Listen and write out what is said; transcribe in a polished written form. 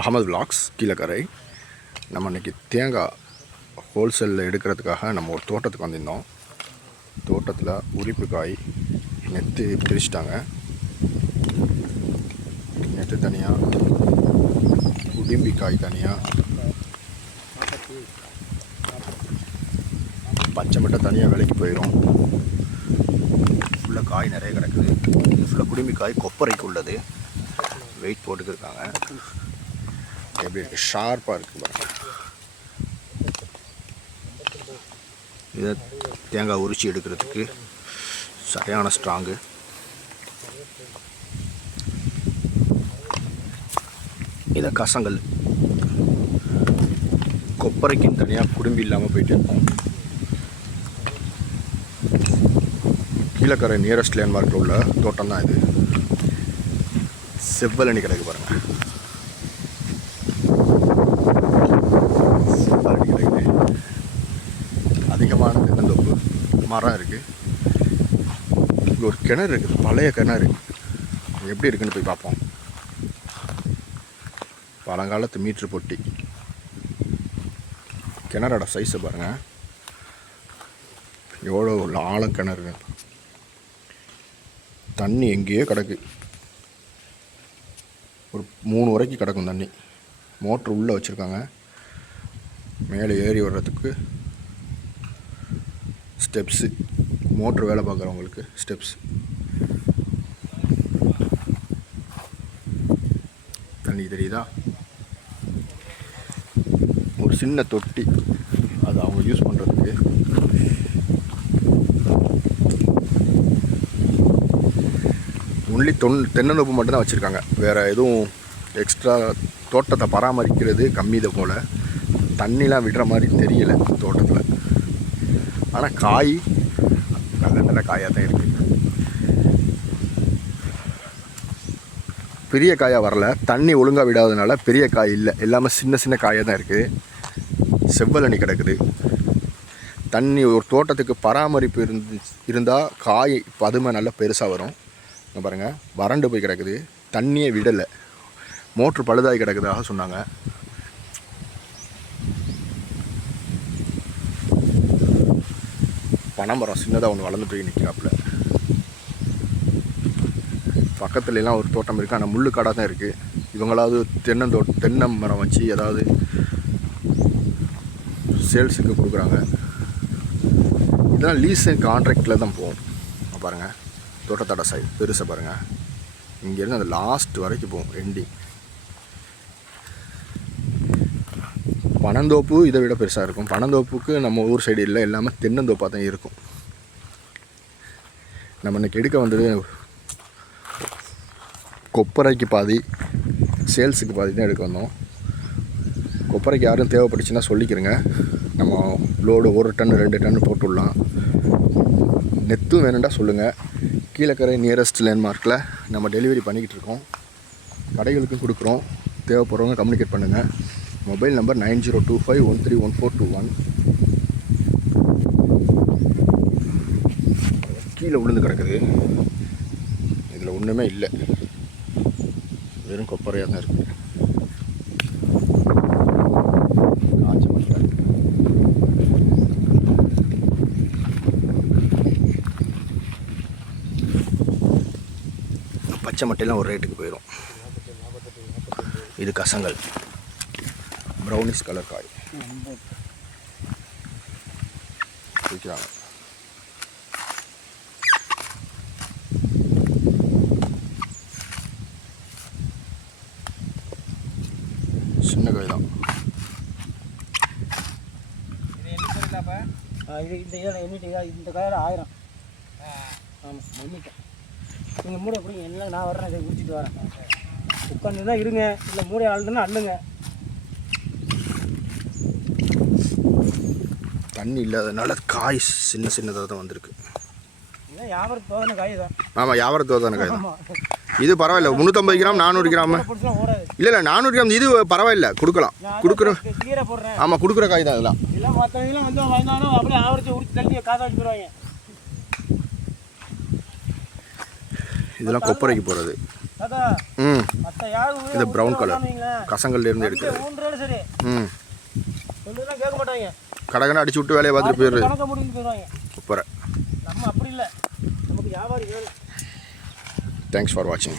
Ahmed vlogs Kilakarai. நம்ம இன்றைக்கி தேங்காய் ஹோல்சேலில் எடுக்கிறதுக்காக நம்ம ஒரு தோட்டத்துக்கு வந்திருந்தோம். தோட்டத்தில் உரிப்பு காய் நெத்து பிரிச்சுட்டாங்க. நெத்து தனியாக, உடிம்பி காய் தனியாக, பச்சை மட்டை தனியாக விலைக்கு போயிடும். ஃபுல்லாக காய் நிறைய கிடக்குது. இது ஃபுல்லாக குடிம்பி காய் கொப்பரைக்கு உள்ளது. வெயிட் போட்டுக்கிருக்காங்க. எப்படி இருக்குது, ஷார்ப்பாக இருக்குது பாருங்கள். இதை தேங்காய் உரிச்சி எடுக்கிறதுக்கு சரியான ஸ்ட்ராங்கு. இதை கசங்கல் கொப்பரைக்குன்னு தனியாக குடும்பி இல்லாமல் போயிட்டு இருப்போம். கீழக்கரை நியரஸ்ட் லேண்ட்மார்க்கில் உள்ள தோட்டம் தான் இது. செவ்வலனி கிடக்கு பாருங்கள். செவ்வலனி கிடக்கு. அதிகமான தென்னந்தோப்பு மரம் இருக்குது. இங்கே ஒரு கிணறு இருக்குது, பழைய கிணறு. எப்படி இருக்குன்னு போய் பார்ப்போம். பழங்காலத்து மீட்ரு பொட்டி. கிணறோட சைஸை பாருங்கள், எவ்வளோ உள்ள ஆழம் கிணறு. தண்ணி எங்கேயோ கிடக்கு. ஒரு 3 வரைக்கும் கிடக்கும் தண்ணி. மோட்ரு உள்ளே வச்சுருக்காங்க. மேலே ஏறி வர்றதுக்கு ஸ்டெப்ஸு. மோட்ரு வேலை பார்க்குறவங்களுக்கு ஸ்டெப்ஸ். தண்ணி தெரியுதா? ஒரு சின்ன தொட்டி, அது அவங்க யூஸ் பண்ணுறதுக்கு. ஒன்லி தென்னந்தோப்பு மட்டும்தான் வச்சுருக்காங்க. வேறு எதுவும் எக்ஸ்ட்ரா தோட்டத்தை பராமரிக்கிறது கம்மி. இதை போல் தண்ணிலாம் விடுற மாதிரி தெரியலை தோட்டத்தில். ஆனால் காய் நல்ல நல்ல காயாக தான் இருக்குது. பெரிய காயாக வரல, தண்ணி ஒழுங்காக விடாததுனால பெரிய காய் இல்லை. எல்லாமே சின்ன சின்ன காயாக தான் இருக்குது. செவ்வலனி கிடக்குது. தண்ணி ஒரு தோட்டத்துக்கு பராமரிப்பு இருந்தால் காய் பதுமை நல்லா பெருசாக வரும். இங்கே பாருங்கள், வறண்டு போய் கிடக்குது. தண்ணியே விடலை. மோட்ரு பழுதாகி கிடக்குதாக சொன்னாங்க. பனைமரம் சின்னதாக ஒன்று வளர்ந்து போய் நிற்கிறாப்புல. பக்கத்துலலாம் ஒரு தோட்டம் இருக்குது, ஆனால் முள்ளு காடாக தான் இருக்குது. இவங்களாவது தென்னை மரம் வச்சு ஏதாவது சேல்ஸுக்கு கொடுக்குறாங்க. இதெல்லாம் லீஸ் கான்ட்ராக்டில் தான் போகும். பாருங்கள், தோட்டத்தோட சைடு பெருசாக பாருங்கள். இங்கேருந்து அந்த லாஸ்ட் வரைக்கும் போகும் எண்டிங். பனந்தோப்பு இதை விட பெருசாக இருக்கும். பனந்தோப்புக்கு நம்ம ஊர் சைடு இல்லை, எல்லாமே தென்னந்தோப்பாக தான் இருக்கும். நம்ம இன்றைக்கி எடுக்க வந்தது கொப்பரைக்கு பாதி, சேல்ஸுக்கு பாதி தான் எடுக்க வந்தோம். கொப்பரைக்கு யாரும் தேவைப்பட்டுச்சுன்னா சொல்லிக்கிறேங்க. நம்ம லோடு 1 டன் 2 டன் போட்டுடலாம். நெத்தும் வேணுண்டா சொல்லுங்கள். கீழக்கரை நியரஸ்ட் லேண்ட்மார்க்கில் நம்ம டெலிவரி பண்ணிக்கிட்டு இருக்கோம். கடைகளுக்கும் கொடுக்குறோம். தேவைப்படுறவங்க கம்யூனிகேட் பண்ணுங்கள். Mobile number 9025131421. கீழே விழுந்து கிடக்குது. இதில் ஒன்றுமே இல்லை, வெறும் கொப்பரையாக தான் இருக்குது. காய்ச்ச மாட்டேன். பச்சை மட்டையெல்லாம் ஒரு ரேட்டுக்கு போயிடும். இது கசங்கல், ப்ரௌனிஷ் கலர் காய் விற்கிறாங்க. சின்ன காய் தான். இந்த காயில் 1000. ஆமாம், எண்ணிட்டேன். நீங்கள் மூடை பிடிங்க, என்ன நான் வரேன், இதை குடிச்சிட்டு வரேன். உட்காந்து தான் இருங்க, இல்லை மூடை ஆளுதுன்னா அள்ளுங்க. தண்ணி இல்லாதனால காய் சின்னதாக தான் வந்திருக்கு. இதான் வியாபாரத்து தோதான காய் தான். ஆமாம், வியாபாரத்து தோதான காய் தான். இது பரவாயில்ல. 350 கிராம் 400 கிராம். இல்லை 400 கிராம் இது பரவாயில்ல, கொடுக்கலாம். கொடுக்குற ஆமாம், கொடுக்குற காய் தான் இதெல்லாம். இதெல்லாம் மற்றவங்களாம் வந்து வாங்கினாலும் அப்படியே ஆவரிச்சு உரிச்சு தள்ளி காதை வச்சுருவாங்க. இதெல்லாம் கொப்பரைக்கு போகிறது. தாத்தா ம் மற்ற யாரும் இது ப்ரௌன் கலர் கசங்கல்லேருந்து எடுக்கிறது. ஊன்றாலும் சரி ம் சொல்லுதான் கேட்க மாட்டாங்க. கடகனை அடிச்சு விட்டு வேலையை பார்த்துட்டு போயிடுறது. கணக்க முடிஞ்சு போயிடுவாங்க. சூப்பர். நம்ம அப்படி இல்லை, நமக்கு வியாபாரி வேணும். தேங்க்ஸ் ஃபார் வாட்சிங்.